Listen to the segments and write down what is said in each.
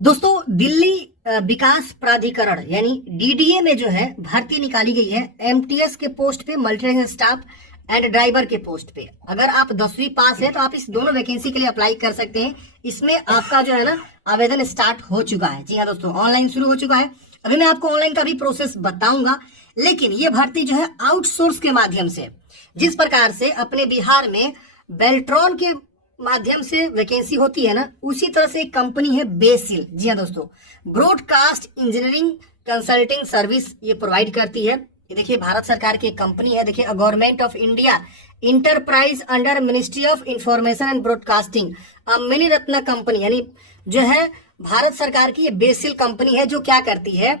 दोस्तों, दिल्ली विकास प्राधिकरण यानी डीडीए में जो है भर्ती निकाली गई है एमटीएस के पोस्ट पे, मल्टी स्टाफ एंड ड्राइवर के पोस्ट पे। अगर आप 10वीं पास है तो आप इस दोनों वैकेंसी के लिए अप्लाई कर सकते हैं। इसमें आपका जो है ना आवेदन स्टार्ट हो चुका है। जी हाँ दोस्तों, ऑनलाइन शुरू हो चुका है। अभी मैं आपको ऑनलाइन का भी प्रोसेस बताऊंगा, लेकिन ये भर्ती जो है आउटसोर्स के माध्यम से, जिस प्रकार से अपने बिहार में बेल्ट्रॉन के माध्यम से वैकेंसी होती है ना, उसी तरह से एक कंपनी है बेसिल। जी हाँ दोस्तों, ब्रॉडकास्ट इंजीनियरिंग कंसल्टिंग सर्विस ये प्रोवाइड करती है। ये देखिए भारत सरकार की एक कंपनी है। देखिए, government of India enterprise under ministry of information and broadcasting, mini Ratna company, यानी जो है भारत सरकार की ये बेसिल कंपनी है, जो क्या करती है,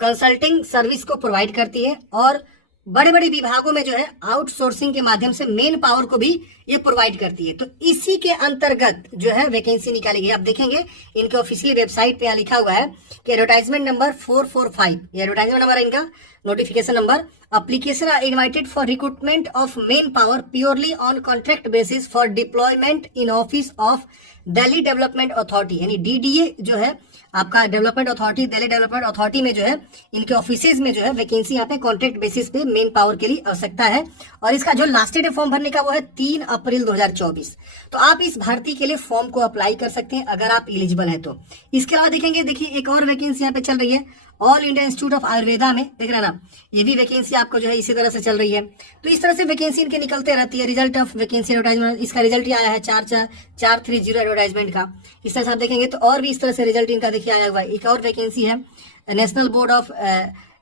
कंसल्टिंग सर्विस को प्रोवाइड करती है और बड़े बड़े विभागों में जो है आउटसोर्सिंग के माध्यम से मेन पावर को भी ये प्रोवाइड करती है। तो इसी के अंतर्गत जो है वैकेंसी निकाली गई। आप देखेंगे इनके ऑफिशियल वेबसाइट पे यहाँ लिखा हुआ है कि एडवर्टाइजमेंट नंबर 445, ये एडवर्टाइजमेंट नंबर है इनका, notification number. Application are invited for recruitment of manpower purely on contract basis for deployment in office of Delhi development authority, यानी डीडीए जो है आपका development authority, Delhi development authority में जो है इनके ऑफिसेज में जो है वैकेंसी यहाँ पे कॉन्ट्रैक्ट बेसिस पे मेन पावर के लिए आवश्यकता है। और इसका जो लास्ट डेट है फॉर्म भरने का वो है 3 अप्रैल 2024। तो आप इस भर्ती के लिए फॉर्म को अप्लाई कर सकते हैं अगर आप एलिजिबल है तो। इसके अलावा देखेंगे, देखिए एक और वैकेंसी यहाँ पे चल रही है all India institute of Ayurveda में, देख रहे ना, ये भी वैकेंसी आपको जो है इसी तरह से चल रही है। तो इस तरह से वैकेंसी इनके निकलते रहती है। रिजल्ट ऑफ वैकेंसी एडवर्टाइजमेंट, इसका रिजल्ट ही आया है 4/4/430 एडवर्टाइजमेंट का। इस तरह से आप देखेंगे तो और भी इस तरह से रिजल्ट इनका देखिए आया हुआ है। एक और वैकेंसी है नेशनल बोर्ड ऑफ,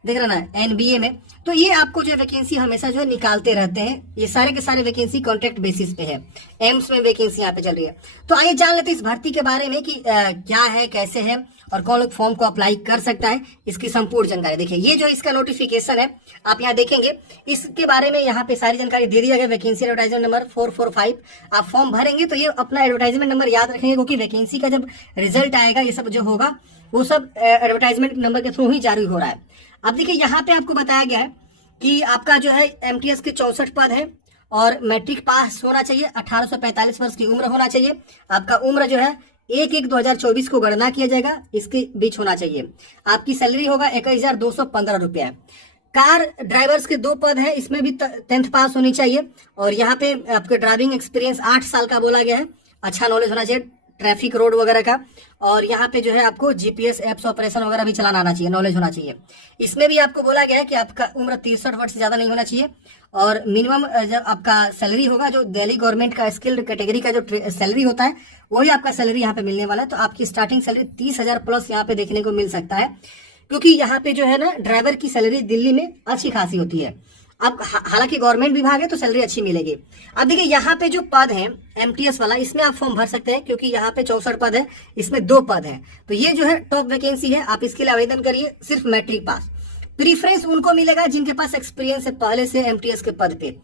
देख रहे ना, एनबीए में। तो ये आपको जो है वैकेंसी हमेशा जो है निकालते रहते हैं। ये सारे के सारे वैकेंसी कॉन्ट्रैक्ट बेसिस पे है। एम्स में वैकेंसी यहाँ पे चल रही है। तो आइए जान लेते हैं इस भर्ती के बारे में कि क्या है, कैसे है और कौन लोग फॉर्म को अप्लाई कर सकता है, इसकी संपूर्ण जानकारी। देखिए, ये जो इसका नोटिफिकेशन है आप यहाँ देखेंगे, इसके बारे में यहाँ पे सारी जानकारी दे दिया गया। वैकेंसी एडवर्टाइजमेंट नंबर 445, आप फॉर्म भरेंगे तो ये अपना एडवर्टाइजमेंट नंबर याद रखेंगे, क्योंकि वैकेंसी का जब रिजल्ट आएगा ये सब जो होगा वो सब एडवर्टाइजमेंट नंबर के थ्रू ही जारी हो रहा है। अब देखिए यहाँ पे आपको बताया गया है कि आपका जो है एमटीएस के 64 पद है और मैट्रिक पास होना चाहिए, 18 से 45 वर्ष की उम्र होना चाहिए। आपका उम्र जो है 1/1/2024 को गणना किया जाएगा, इसके बीच होना चाहिए। आपकी सैलरी होगा 21,215 रुपया। कार ड्राइवर्स के 2 पद है, इसमें भी 10th पास होनी चाहिए। और यहाँ पे आपके ड्राइविंग एक्सपीरियंस 8 साल का बोला गया है। अच्छा नॉलेज होना चाहिए ट्रैफिक रोड वगैरह का। और यहाँ पे जो है आपको जीपीएस एप्स ऑपरेशन वगैरह भी चलाना आना चाहिए, नॉलेज होना चाहिए। इसमें भी आपको बोला गया है कि आपका उम्र 63 वर्ष से ज्यादा नहीं होना चाहिए। और मिनिमम जब आपका सैलरी होगा, जो दिल्ली गवर्नमेंट का स्किल्ड कैटेगरी का जो सैलरी होता है वही आपका सैलरी यहाँ पे मिलने वाला है। तो आपकी स्टार्टिंग सैलरी 30,000 प्लस यहाँ पे देखने को मिल सकता है, क्योंकि यहाँ पे जो है ना ड्राइवर की सैलरी दिल्ली में अच्छी खासी होती है। अब हालांकि गवर्नमेंट विभाग है तो सैलरी अच्छी मिलेगी। अब देखिए यहाँ पे जो पद है एमटीएस वाला, इसमें आप फॉर्म भर सकते हैं, क्योंकि यहाँ पे 64 पद है, इसमें 2 पद है। तो ये जो है टॉप वैकेंसी है, आप इसके लिए आवेदन करिए, सिर्फ मैट्रिक पास। प्रीफ्रेंस उनको मिलेगा जिनके पास एक्सपीरियंस है पहले से एमटीएस के पद पे।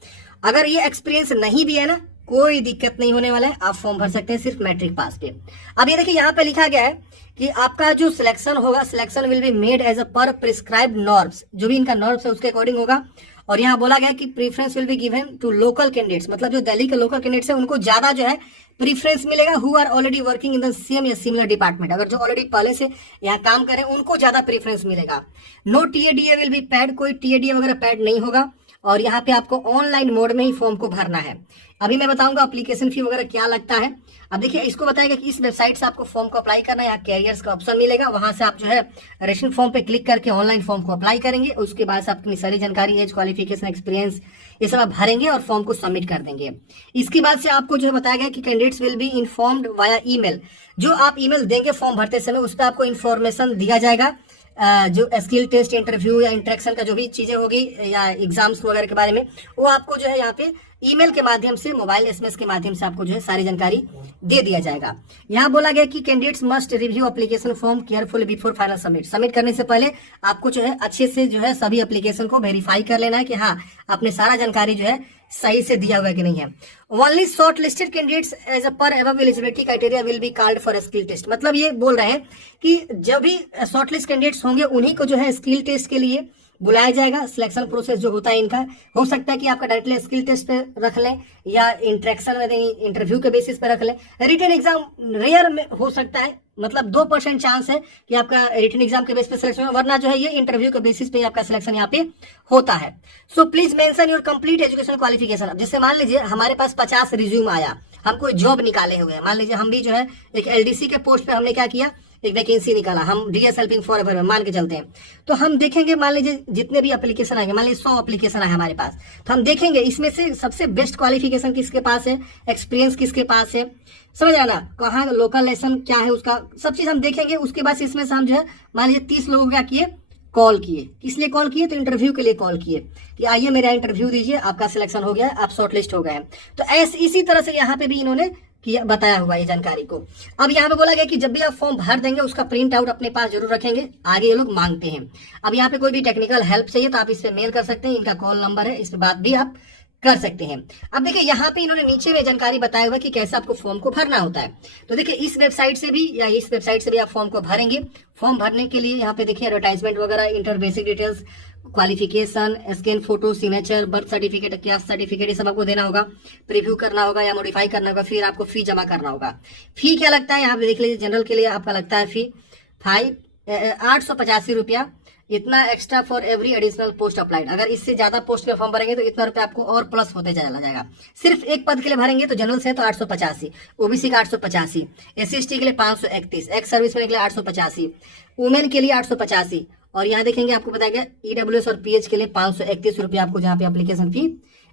अगर ये एक्सपीरियंस नहीं भी है ना, कोई दिक्कत नहीं होने वाला है, आप फॉर्म भर सकते हैं सिर्फ मैट्रिक पास पे। अब ये देखिए यहाँ पे लिखा गया है कि आपका जो सिलेक्शन होगा, selection will be made as a per prescribed norms, जो भी इनका नॉर्म्स है उसके अकॉर्डिंग होगा। और यहाँ बोला गया कि preference will be given to local candidates, मतलब जो दिल्ली के लोकल कैंडिडेट्स है उनको ज्यादा जो है प्रीफरेंस मिलेगा। Who are already working in the same या सिमिलर डिपार्टमेंट, अगर जो ऑलरेडी पहले से यहाँ काम करें उनको ज्यादा प्रीफरेंस मिलेगा। No TADA will be paid, कोई टीएडीए वगैरह पैड नहीं होगा। और यहाँ पे आपको ऑनलाइन मोड में ही फॉर्म को भरना है। अभी मैं बताऊंगा एप्लीकेशन फी वगैरह क्या लगता है। अब देखिए इसको बताएगा कि इस वेबसाइट से आपको फॉर्म को अप्लाई करना है, यहाँ कैरियर्स का ऑप्शन मिलेगा, वहां से आप जो है रजिस्ट्रेशन फॉर्म पे क्लिक करके ऑनलाइन फॉर्म को अप्लाई करेंगे। उसके बाद से अपनी सारी जानकारी, एज, क्वालिफिकेशन, एक्सपीरियंस, ये सब आप भरेंगे और फॉर्म को सबमिट कर देंगे। इसके बाद से आपको जो है बताया गया कि candidates will be informed via email, जो आप ईमेल देंगे फॉर्म भरते समय उस पर आपको इन्फॉर्मेशन दिया जाएगा। जो स्किल टेस्ट, इंटरव्यू या इंटरेक्शन का जो भी चीजें होगी या एग्जाम्स वगैरह के बारे में, वो आपको जो है यहाँ पे ईमेल के माध्यम से, मोबाइल एसएमएस के माध्यम से आपको जो है सारी जानकारी दे दिया जाएगा। यहाँ बोला गया कि candidates must review application form carefully before final submit. Submit करने से पहले आपको जो है अच्छे से जो है सभी एप्लीकेशन को वेरीफाई कर लेना है कि हाँ आपने सारा जानकारी जो है सही से दिया हुआ है कि नहीं है। Only short listed candidates as a per above eligibility criteria will be called for skill test. मतलब ये बोल रहे हैं कि जब भी शॉर्ट लिस्ट कैंडिडेट्स होंगे उन्हीं को जो है स्किल टेस्ट के लिए बुलाया जाएगा। सिलेक्शन प्रोसेस जो होता है इनका, हो सकता है कि आपका डायरेक्टली स्किल टेस्ट पे रख लें या इंटरेक्शन में इंटरव्यू के बेसिस पे रख लें। रिटन एग्जाम रेयर में हो सकता है, मतलब 2% चांस है कि आपका रिटन एग्जाम के बेस पे सिलेक्शन हो, वरना जो है ये इंटरव्यू के बेसिस पे आपका सिलेक्शन यहाँ पे होता है। So please mention your complete education qualification. अब जैसे मान लीजिए हमारे पास 50 रिज्यूम आया, हम कोई जॉब निकाले हुए हैं, मान लीजिए हम भी जो है एक एलडीसी के पोस्ट पे हमने क्या किया, एक वैकेंसी निकाला, हम डीएस हेल्पिंग फॉरएवर में मान के चलते हैं, तो हम देखेंगे मान लीजिए जितने भी एप्लीकेशन आएंगे, मान लीजिए 100 एप्लीकेशन आए हमारे पास, तो हम देखेंगे इसमें से सबसे बेस्ट क्वालिफिकेशन किसके पास है, एक्सपीरियंस किसके पास है, समझ रहे ना, कहाँ लोकल लेसन क्या है उसका, सब चीज हम देखेंगे। उसके बाद इसमें से हम जो है मान लीजिए 30 लोगों को क्या किए, कॉल किए। इसलिए कॉल किए तो इंटरव्यू के लिए कॉल किए कि आइए मेरा इंटरव्यू दीजिए, आपका सिलेक्शन हो गया, आप शॉर्टलिस्ट हो गए हैं। तो ऐसे इसी तरह से यहाँ पे भी इन्होंने किया, बताया हुआ ये जानकारी को। अब यहाँ पे बोला गया कि जब भी आप फॉर्म भर देंगे उसका प्रिंट आउट अपने पास जरूर रखेंगे, आगे ये लोग मांगते हैं। अब यहाँ पे कोई भी टेक्निकल हेल्प चाहिए तो आप इस पे मेल कर सकते हैं, इनका कॉल नंबर है, इस पे बात भी आप कर सकते हैं। अब देखिए यहाँ पे इन्होंने नीचे में जानकारी बताया हुआ कि कैसे आपको फॉर्म को भरना होता है। तो देखिए इस वेबसाइट से भी या इस वेबसाइट से भी आप फॉर्म को भरेंगे। फॉर्म भरने के लिए यहाँ पे देखिए एडवर्टाइजमेंट वगैरह, enter basic details, qualification, scan photo, signature, birth certificate, caste certificate, ये सब आपको देना होगा, प्रीव्यू करना होगा या मॉडिफाई करना होगा, फिर आपको फी जमा करना होगा। फी क्या लगता है यहाँ पे देख लीजिए, जनरल के लिए आपका लगता है फी 885 रुपया, इतना extra for every additional post applied. अगर इससे ज्यादा पोस्ट में फॉर्म भरेंगे तो इतना रुपया आपको और प्लस होते चला जाएगा। सिर्फ एक पद के लिए भरेंगे तो जनरल से तो 885, ओबीसी का 885, SC/ST के लिए 531, एक्स सर्विस में के लिए 885, वुमेन के लिए 885, और यहाँ देखेंगे आपको बताया गया EWS और PH के लिए 531 रुपया आपको जहाँ पे एप्लीकेशन फी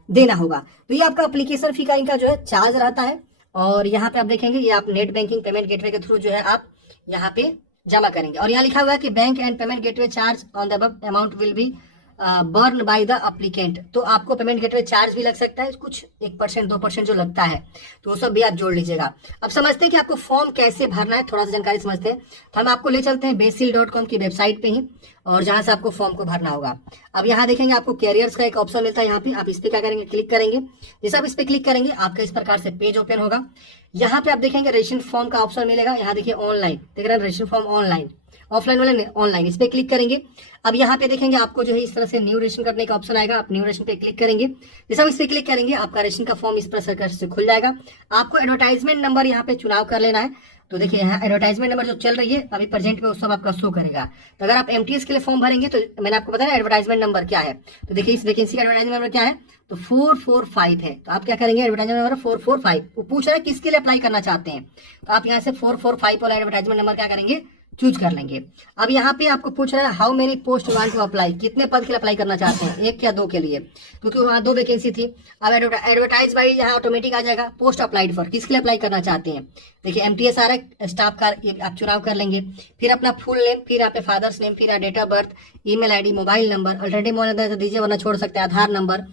देना होगा। तो ये आपका एप्लीकेशन फी का इनका जो है चार्ज रहता है। और यहाँ पे आप देखेंगे ये आप नेट बैंकिंग पेमेंट गेटवे के थ्रू जो है आप यहाँ पे जमा करेंगे। और यहाँ लिखा हुआ है कि bank and payment gateway charge on the above amount will be burn by the applicant. तो आपको पेमेंट गेटवे चार्ज भी लग सकता है, कुछ 1% 2% जो लगता है, तो वो सब भी आप जोड़ लीजिएगा। अब समझते हैं कि आपको फॉर्म कैसे भरना है, थोड़ा सा जानकारी समझते हैं। तो हम आपको ले चलते हैं basil.com की वेबसाइट पे ही, और जहां से आपको फॉर्म को भरना होगा। अब यहाँ देखेंगे आपको कैरियर्स का एक ऑप्शन मिलता है, यहाँ पे आप इस पे क्या करेंगे, क्लिक करेंगे। जैसे आप इस पे क्लिक करेंगे आपका इस प्रकार से पेज ओपन होगा। यहाँ पे आप देखेंगे रजिस्ट्रेशन फॉर्म का ऑप्शन मिलेगा, यहाँ देखिए ऑनलाइन, देख रहे हैं रजिस्ट्रेशन फॉर्म ऑनलाइन, ऑफलाइन वाले ऑनलाइन, इस पे क्लिक करेंगे। अब यहाँ पे देखेंगे आपको जो है इस तरह से न्यू रजिस्ट्रेशन करने का ऑप्शन आएगा, आप न्यू रजिस्ट्रेशन पे क्लिक करेंगे। जैसे आप इस पे क्लिक करेंगे आपका रजिस्ट्रेशन का फॉर्म इस प्रकार से खुल जाएगा। आपको एडवर्टाइजमेंट नंबर यहाँ पे चुनाव कर लेना है। तो देखिए यहाँ एडवर्टाइजमेंट नंबर जो चल रही है अभी प्रेजेंट में, वो सब आपका शो करेगा। तो अगर आप MTS के लिए फॉर्म भरेंगे तो मैंने आपको बताया एडवर्टाइजमेंट नंबर क्या है। तो देखिए इस वैकेंसी का एडवर्टाइजमेंट नंबर क्या है, तो 445 है। तो आप क्या करेंगे, एडवर्टाइजमेंट नंबर 445, वो पूछ रहा है किसके लिए अप्लाई करना चाहते हैं, तो आप यहाँ से 445 वाला एडवर्टाइजमेंट नंबर क्या करेंगे, चूज कर लेंगे। अब यहाँ पे आपको पूछ रहा है how many post want to apply, कितने पद के लिए अप्लाई करना चाहते हैं, 1 या 2 के लिए, क्योंकि वहाँ 2 वैकेंसी थी। अब एडवर्टाइज बाई यहाँ ऑटोमेटिक आ जाएगा, पोस्ट अप्लाइड फॉर, किसके लिए अप्लाई करना चाहते हैं। देखिए MTS आ रहा है, स्टाफ का ये आप चुनाव कर लेंगे। फिर अपना फुल नेम, फिर यहाँ पे फादर्स नेम, फिर date of birth, email ID, mobile number, alternative mobile दीजिए वरना छोड़ सकते हैं, आधार नंबर।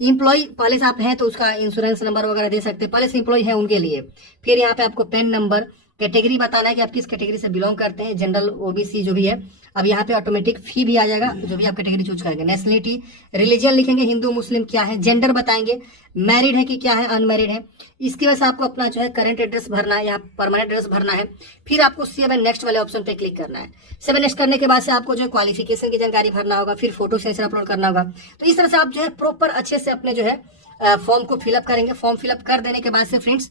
इम्प्लॉय पहले से आप हैं तो उसका इंश्योरेंस नंबर वगैरह दे सकते हैं, पहले से इम्प्लॉय है उनके लिए। फिर यहाँ पे आपको पेन नंबर, कैटेगरी बताना है कि आप किस कैटेगरी से बिलोंग करते हैं, जनरल, OBC जो भी है। अब यहाँ पे ऑटोमेटिक फी भी आ जाएगा जो भी आप कैटेगरी चूज करेंगे। नेशनलिटी, रिलीजन लिखेंगे, हिंदू मुस्लिम क्या है, जेंडर बताएंगे, मैरिड है कि क्या है, अनमैरिड है। इसकी वजह से आपको अपना जो है करंट एड्रेस भरना है या परमानेंट एड्रेस भरना है। फिर आपको सेव एंड नेक्स्ट वाले ऑप्शन पे क्लिक करना है। सेव एंड नेक्स्ट करने के बाद से आपको जो है क्वालिफिकेशन की जानकारी भरना होगा, फिर फोटो सेंसर अपलोड करना होगा। तो इस तरह से आप जो है प्रॉपर अच्छे से अपने जो है फॉर्म को फिलअप करेंगे। फॉर्म फिलअप कर देने के बाद से फ्रेंड्स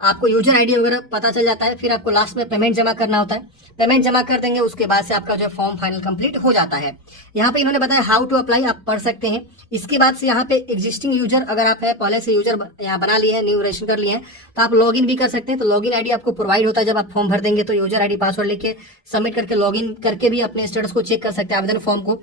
आपको यूजर ID वगैरह पता चल जाता है। फिर आपको लास्ट में पेमेंट जमा करना होता है, पेमेंट जमा कर देंगे, उसके बाद से आपका जो फॉर्म फाइनल कंप्लीट हो जाता है। यहाँ पे इन्होंने बताया हाउ टू अप्लाई, आप पढ़ सकते हैं। इसके बाद से यहाँ पे एग्जिस्टिंग यूजर, अगर आप है पहले से यूजर यहाँ बना लिए हैं, न्यू रजिस्ट्रेशन कर लिए हैं, तो आप लॉगिन भी कर सकते हैं। तो लॉगिन ID आपको प्रोवाइड होता है जब आप फॉर्म भर देंगे, तो यूजर ID पासवर्ड लेके सबमिट करके लॉगिन करके भी अपने स्टेटस को चेक कर सकते हैं, आवेदन फॉर्म को।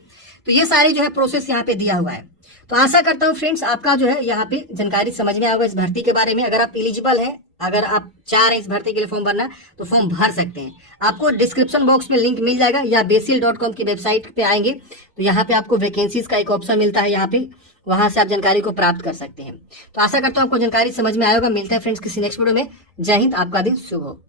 तो ये सारी जो है प्रोसेस यहाँ पे दिया हुआ है। तो आशा करता हूँ फ्रेंड्स आपका जो है यहाँ पे जानकारी समझ में आएगा इस भर्ती के बारे में। अगर आप एलिजिबल है, अगर आप चाह रहे हैं इस भर्ती के लिए फॉर्म भरना, तो फॉर्म भर सकते हैं। आपको डिस्क्रिप्शन बॉक्स में लिंक मिल जाएगा, या basil.com की वेबसाइट पे आएंगे तो यहाँ पे आपको वैकेंसीज का एक ऑप्शन मिलता है, यहाँ पे वहां से आप जानकारी को प्राप्त कर सकते हैं। तो आशा करता हूँ आपको जानकारी समझ में आएगा। मिलते हैं फ्रेंड्स किसी नेक्स्ट वीडियो में। जय हिंद, आपका दिन शुभ हो।